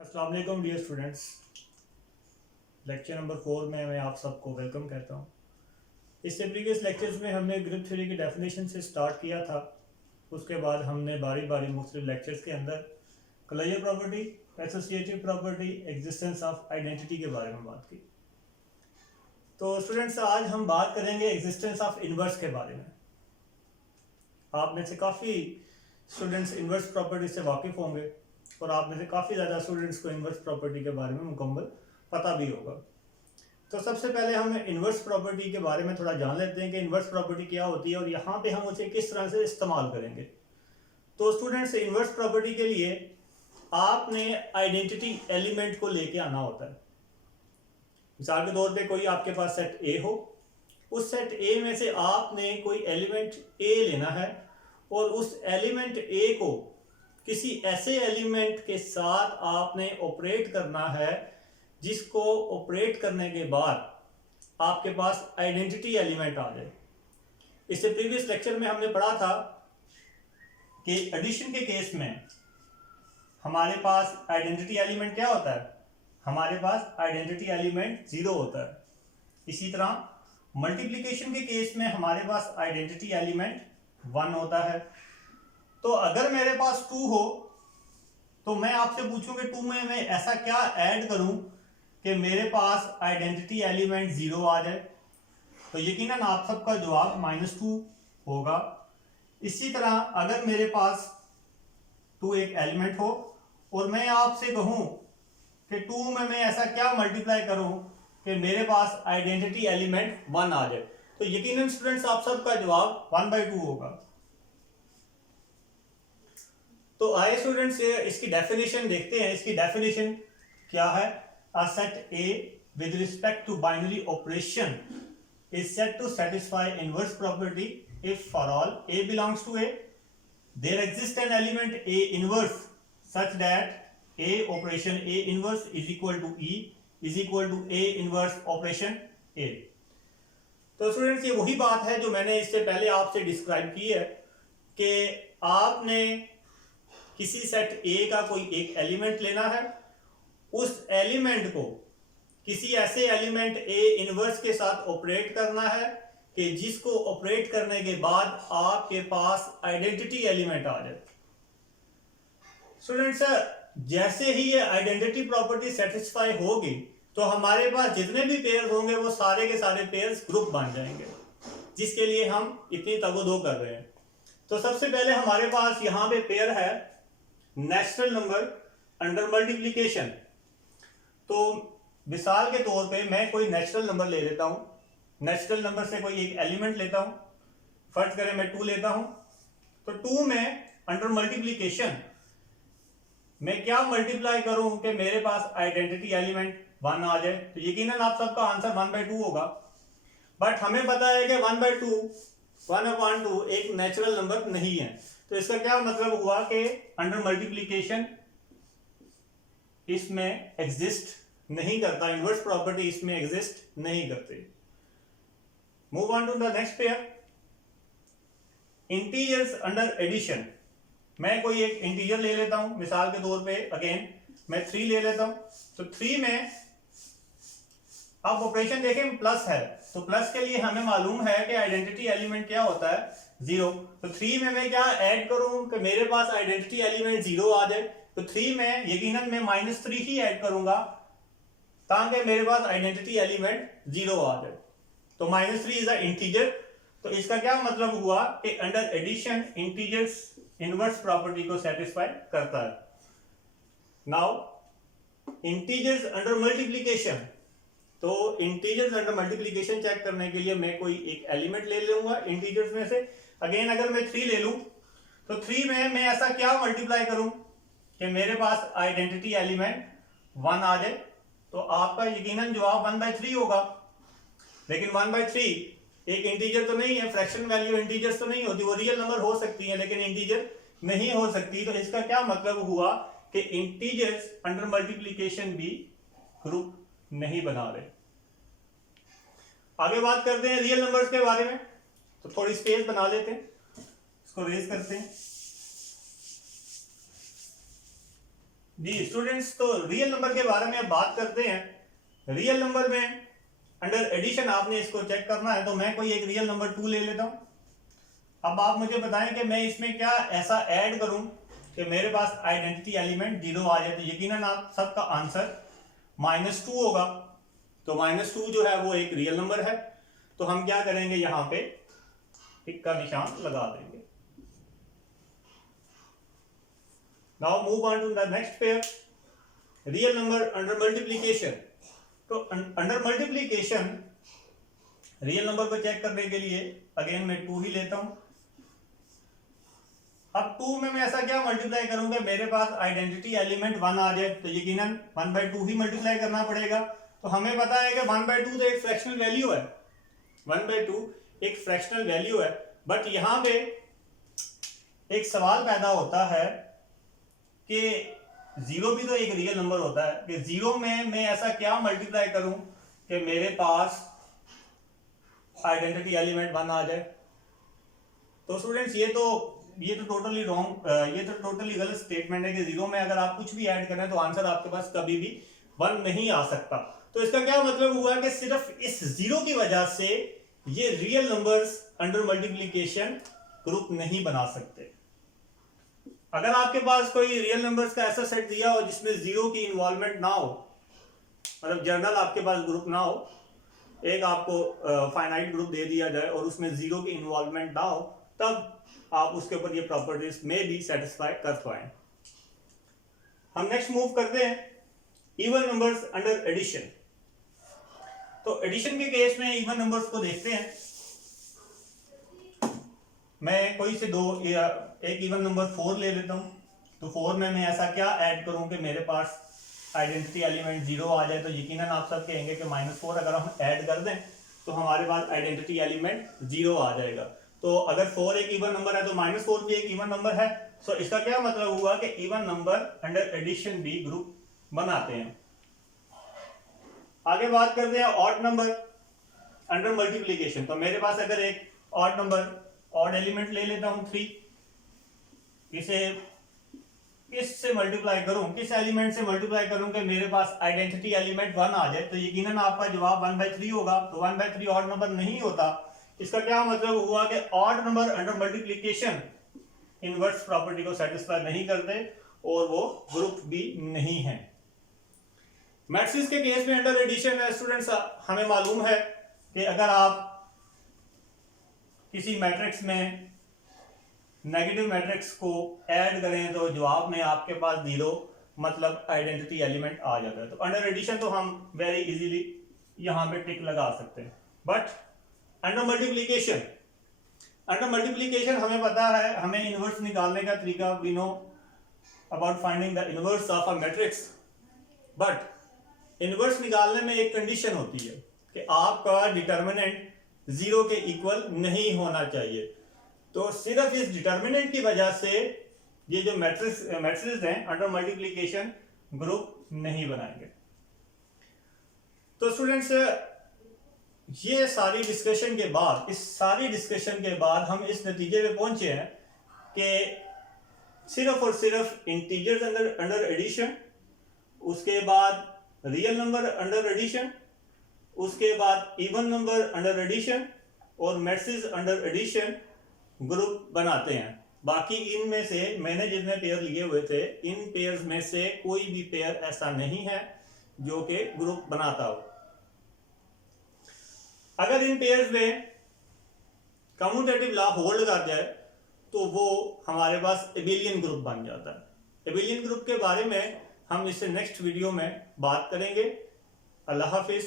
अस्सलाम वालेकुम dear students. Lecture number 4 में मैं आप सबको वेलकम कहता हूँ। इससे प्रीवियस लेक्चर्स में हमने ग्रुप थ्योरी की डेफिनेशन से स्टार्ट किया था। उसके बाद हमने बारी बारी मुख्तलिफ लेक्चर्स के अंदर closure property, associative property, existence of identity के बारे में बात की। तो स्टूडेंट्स, आज हम बात करेंगे एग्जिस्टेंस ऑफ इन्वर्स के बारे में। आप में से काफ़ी स्टूडेंट्स इन्वर्स प्रॉपर्टी से वाकिफ़ होंगे और आप में से काफ़ी ज़्यादा स्टूडेंट्स को इन्वर्स प्रॉपर्टी के बारे में मुकम्मल पता भी होगा। तो सबसे पहले हम इन्वर्स प्रॉपर्टी के बारे में थोड़ा जान लेते हैं कि इन्वर्स प्रॉपर्टी क्या होती है और यहाँ पे हम उसे किस तरह से इस्तेमाल करेंगे। तो स्टूडेंट्स, इन्वर्स प्रॉपर्टी के लिए आपने आइडेंटिटी एलिमेंट को लेके आना होता है। मिसाल के तौर पे कोई आपके पास सेट ए हो, उस सेट ए में से आपने कोई एलिमेंट ए लेना है और उस एलिमेंट ए को किसी ऐसे एलिमेंट के साथ आपने ऑपरेट करना है जिसको ऑपरेट करने के बाद आपके पास आइडेंटिटी एलिमेंट आ जाए। इससे प्रीवियस लेक्चर में हमने पढ़ा था कि एडिशन के केस में हमारे पास आइडेंटिटी एलिमेंट क्या होता है? हमारे पास आइडेंटिटी एलिमेंट 0 होता है। इसी तरह मल्टीप्लिकेशन के केस में हमारे पास आइडेंटिटी एलिमेंट 1 होता है। तो अगर मेरे पास 2 हो तो मैं आपसे पूछूं कि 2 में मैं ऐसा क्या ऐड करूं कि मेरे पास आइडेंटिटी एलिमेंट 0 आ जाए। तो यकीनन आप सबका जवाब -2 होगा। इसी तरह अगर मेरे पास 2 एक एलिमेंट हो और मैं आपसे कहूं कि 2 में मैं ऐसा क्या मल्टीप्लाई करूं कि मेरे पास आइडेंटिटी एलिमेंट 1 आ जाए, तो यकीनन स्टूडेंट्स आप सबका जवाब 1/2 होगा। तो आइए स्टूडेंट्स इसकी डेफिनेशन देखते हैं। इसकी डेफिनेशन क्या है? A set a with respect to binary operation is set to satisfy inverse property if for all a belongs to a there exist an element a inverse such that a operation a inverse is equal to e is equal to a inverse operation a. तो students, ये वही बात है जो मैंने इससे पहले आपसे डिस्क्राइब की है कि आपने किसी सेट ए का कोई एक एलिमेंट लेना है, उस एलिमेंट को किसी ऐसे एलिमेंट ए इनवर्स के साथ ऑपरेट करना है कि जिसको ऑपरेट करने के बाद आपके पास आइडेंटिटी एलिमेंट आ जाए। स्टूडेंट्स, जैसे ही ये आइडेंटिटी प्रॉपर्टी सेटिस्फाई होगी तो हमारे पास जितने भी पेयर्स होंगे वो सारे के सारे पेयर्स ग्रुप बन जाएंगे, जिसके लिए हम इतनी तगोदो कर रहे हैं। तो सबसे पहले हमारे पास यहाँ पे पेयर है नेचुरल नंबर अंडर मल्टीप्लिकेशन। तो मिसाल के तौर पे मैं कोई नेचुरल नंबर ले लेता हूं, नेचुरल नंबर से कोई एक एलिमेंट लेता हूं। फर्ज करें मैं 2 लेता हूं, तो 2 में अंडर मल्टीप्लिकेशन मैं क्या मल्टीप्लाई करूं कि मेरे पास आइडेंटिटी एलिमेंट 1 आ जाए। तो यकीनन आप सबका आंसर 1/2 होगा। बट हमें पता है कि 1/2 एक नेचुरल नंबर नहीं है। तो इसका क्या मतलब हुआ कि अंडर मल्टीप्लिकेशन इसमें एग्जिस्ट नहीं करता, इनवर्स प्रॉपर्टी इसमें एग्जिस्ट नहीं करती। Move on to the next pair, integers under addition. मैं कोई एक इंटीजर ले लेता हूं, मिसाल के तौर पे अगेन मैं 3 ले लेता हूं। तो 3 में अब ऑपरेशन देखें प्लस है, तो प्लस के लिए हमें मालूम है कि आइडेंटिटी एलिमेंट क्या होता है? 0। तो 3 में मैं क्या ऐड करूं कि मेरे पास आइडेंटिटी एलिमेंट 0 आ जाए। तो 3 में यकीनन मैं -3 ही ऐड करूंगा ताकि मेरे पास आइडेंटिटी एलिमेंट 0 आ जाए। तो -3 इज अ इंटीजर। तो इसका क्या मतलब हुआ कि under addition integers inverse property को सेटिस्फाई करता है। Now integers under multiplication. तो इंटीजर्स अंडर मल्टीप्लिकेशन चेक करने के लिए मैं कोई एक एलिमेंट ले लूंगा इंटीजर्स में से। अगेन अगर मैं 3 ले लूं तो 3 में मैं ऐसा क्या मल्टीप्लाई करूं कि मेरे पास आइडेंटिटी एलिमेंट 1 आ जाए। तो आपका यकीनन जवाब 1/3 होगा। लेकिन 1/3 एक इंटीजर तो नहीं है, फ्रैक्शन वैल्यू इंटीजर्स तो नहीं होती, वो रियल नंबर हो सकती है लेकिन इंटीजर नहीं हो सकती। तो इसका क्या मतलब हुआ कि इंटीजर्स अंडर मल्टीप्लिकेशन भी ग्रुप नहीं बना रहे। आगे बात करते हैं रियल नंबर्स के बारे में। तो थोड़ी स्पेस बना लेते हैं, इसको रेज करते हैं। जी स्टूडेंट्स, तो रियल नंबर के बारे में अब बात करते हैं। रियल नंबर में अंडर एडिशन आपने इसको चेक करना है, तो मैं कोई एक रियल नंबर 2 ले लेता हूं। अब आप मुझे बताएं कि मैं इसमें क्या ऐसा ऐड करूं कि मेरे पास आइडेंटिटी एलिमेंट 0 आ जाए। तो यकीनन आप सबका आंसर -2 होगा। तो -2 जो है वो एक रियल नंबर है। तो हम क्या करेंगे, यहां पे टिक का निशान लगा देंगे। Now move on to the next pair, real number under multiplication. तो अंडर मल्टीप्लीकेशन रियल नंबर को चेक करने के लिए अगेन मैं 2 ही लेता हूं। अब 2 में मैं ऐसा क्या मल्टीप्लाई करूंगा, मेरे पास आइडेंटिटी एलिमेंट 1 आ जाए। तो यकीनन 1/2 ही मल्टीप्लाई करना पड़ेगा। तो हमें पता है कि 1/2 तो एक फ्रैक्शनल वैल्यू है, 1/2 एक फ्रैक्शनल वैल्यू है। बट यहां पे एक सवाल पैदा होता है कि 0 भी तो एक रियल नंबर होता है, कि 0 में मैं ऐसा क्या मल्टीप्लाई करूं कि मेरे पास आइडेंटिटी एलिमेंट 1 आ जाए। तो स्टूडेंट्स ये तो टोटली रॉन्ग, ये तो टोटली गलत स्टेटमेंट है कि 0 में अगर आप कुछ भी ऐड करें तो आंसर आपके पास कभी भी 1 नहीं आ सकता। तो इसका क्या मतलब हुआ कि सिर्फ इस 0 की वजह से ये real numbers under multiplication group नहीं बना सकते। अगर आपके पास कोई रियल नंबर्स का ऐसा सेट दिया हो जिसमें 0 की इन्वॉल्वमेंट ना हो, मतलब जनरल आपके पास ग्रुप ना हो, एक आपको फाइनाइट ग्रुप दे दिया जाए और उसमें 0 की इन्वॉल्वमेंट ना हो, तब आप उसके ऊपर ये प्रॉपर्टीज में भी सेटिस्फाई कर पाए। हम नेक्स्ट मूव करते हैं इवन नंबर्स अंडर एडिशन। तो एडिशन के केस में इवन नंबर्स को देखते हैं। मैं कोई से एक इवन नंबर 4 ले लेता हूं। तो 4 में मैं ऐसा क्या ऐड करूं कि मेरे पास आइडेंटिटी एलिमेंट 0 आ जाए। तो यकीनन आप सब कहेंगे कि -4 अगर हम ऐड कर दें तो हमारे पास आइडेंटिटी एलिमेंट 0 आ जाएगा। तो अगर 4 एक इवन नंबर है तो -4 भी एक इवन नंबर है। सो इसका क्या मतलब हुआ कि इवन नंबर अंडर एडिशन भी ग्रुप बनाते हैं। आगे बात करते हैं ऑड नंबर अंडर मल्टीप्लिकेशन। तो मेरे पास अगर एक ऑड नंबर, ऑड एलिमेंट ले लेता हूं 3, इसे किससे मल्टीप्लाई करूं, किस एलिमेंट से मल्टीप्लाई करूं कि मेरे पास आइडेंटिटी एलिमेंट 1 आ जाए। तो यकीनन आपका जवाब 1/3 होगा। तो 1/3 ऑड नंबर नहीं होता। इसका क्या मतलब हुआ कि odd number under multiplication inverse property को सेटिस्फाई नहीं करते और वो ग्रुप भी नहीं है। मैट्रिक्स के केस में अंडर एडिशन है स्टूडेंट्स, हमें मालूम है कि अगर आप किसी मैट्रिक्स में नेगेटिव मैट्रिक्स को ऐड करें तो जवाब में आपके पास 0 मतलब आइडेंटिटी एलिमेंट आ जाता है। तो अंडर एडिशन तो हम वेरी इजीली यहां पे टिक लगा सकते हैं। But under multiplication, under multiplication हमें पता है, हमें इनवर्स निकालने का तरीका, we know about finding the inverse of a matrix. But inverse निकालने में एक कंडीशन होती है कि आपका डिटर्मिनेंट 0 के इक्वल नहीं होना चाहिए। तो सिर्फ इस डिटर्मिनेंट की वजह से ये जो मैट्रिक्स हैं अंडर मल्टीप्लिकेशन ग्रुप नहीं बनाएंगे। तो स्टूडेंट्स ये सारी डिस्कशन के बाद, इस सारी डिस्कशन के बाद हम इस नतीजे पे पहुंचे हैं कि सिर्फ और सिर्फ इंटीजर्स अंडर एडिशन, उसके बाद रियल नंबर अंडर एडिशन, उसके बाद इवन नंबर अंडर एडिशन और मैट्रिक्स अंडर एडिशन ग्रुप बनाते हैं। बाकी इनमें से मैंने जितने पेयर लिए हुए थे, इन पेयर्स में से कोई भी पेयर ऐसा नहीं है जो कि ग्रुप बनाता हो। अगर इन पेयर्स में कम्यूटेटिव लॉ होल्ड कर जाए तो वो हमारे पास एबेलियन ग्रुप बन जाता है। एबेलियन ग्रुप के बारे में हम इससे नेक्स्ट वीडियो में बात करेंगे। अल्लाह हाफिज।